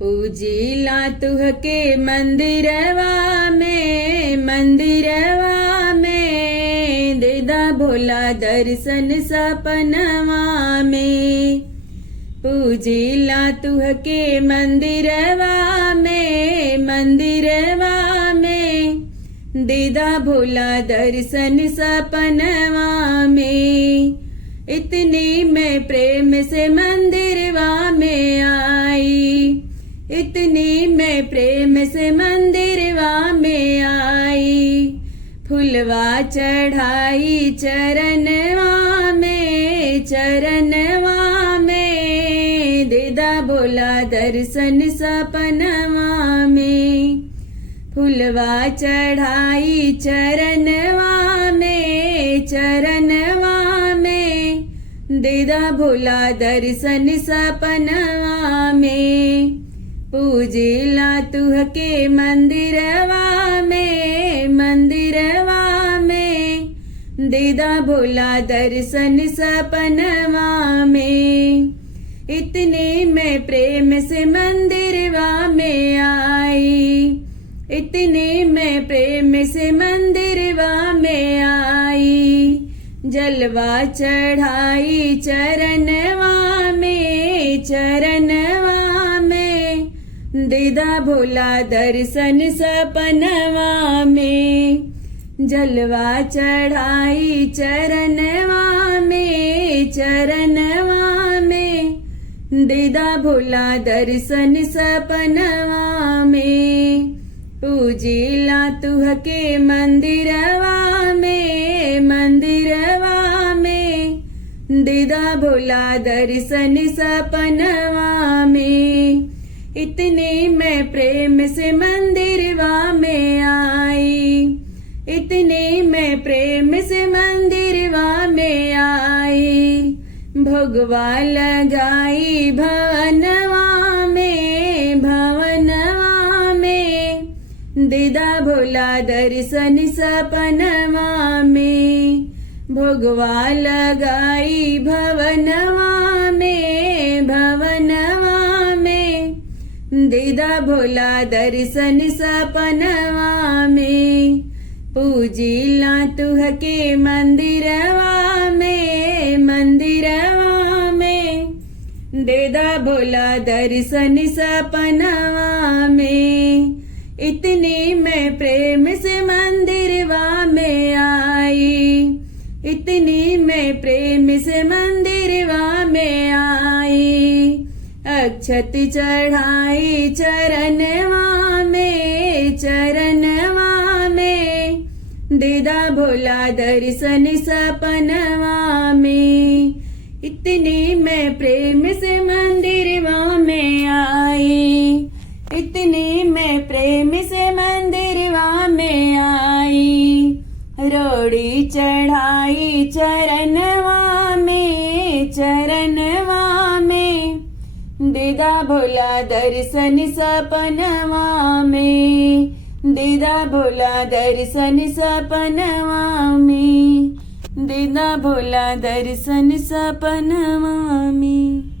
पूजिला तुह के मंदिरवा में देदा भोला दर्शन सपनवा में। पूजिला तुह के मंदिरवा में देदा भोला दर्शन सपनवा में। इतनी मैं प्रेम से मंदिरवा में आई, इतनी मैं प्रेम से मंदिरवा में आई। फुलवा चढ़ाई चरणवा में देदा भोला दर्शन सपनवा में। फुलवा चढ़ाई चरणवा में देदा भोला दर्शन सपनवा में। पूजिला तुह के मंदिरवा में देदा भोला दर्शन सपनवा में। इतनी मैं प्रेम से मंदिरवा में आई, इतनी मैं प्रेम से मंदिरवा में आई। जलवा चढ़ाई चरणवा में देदा भोला दर्शन सपनवा में। जलवा चढ़ाई चरणवा में देदा भोला दर्शन सपनवा में। पूजिला तुह के मंदिरवा में देदा भोला दर्शन सपनवा में। इतनी मैं प्रेम से मंदिरवा में आई, इतनी मैं प्रेम से मंदिरवा में आई। भोगवा लगाई भवनवा में देदा भोला दर्शन सपनवा में। भोगवा लगाई भवनवा में देदा भोला दर्शन सपनवा में। पूजिला तुह के मंदिरवा में देदा भोला दर्शन सपनवा में। इतनी मैं प्रेम से मंदिरवा में आई, इतनी मैं प्रेम से मंदिरवा में आई। अक्षत चढ़ाई चरणवा में देदा भोला दर्शन सपनवा में। इतनी मैं प्रेम से मंदिरवा में आई, इतनी मैं प्रेम से मंदिरवा में आई। रोड़ी चढ़ाई चरणवा में देदा भोला दर्शन सपनवा में। देदा भोला दर्शन सपनवा में, देदा भोला दर्शन सपनवा में।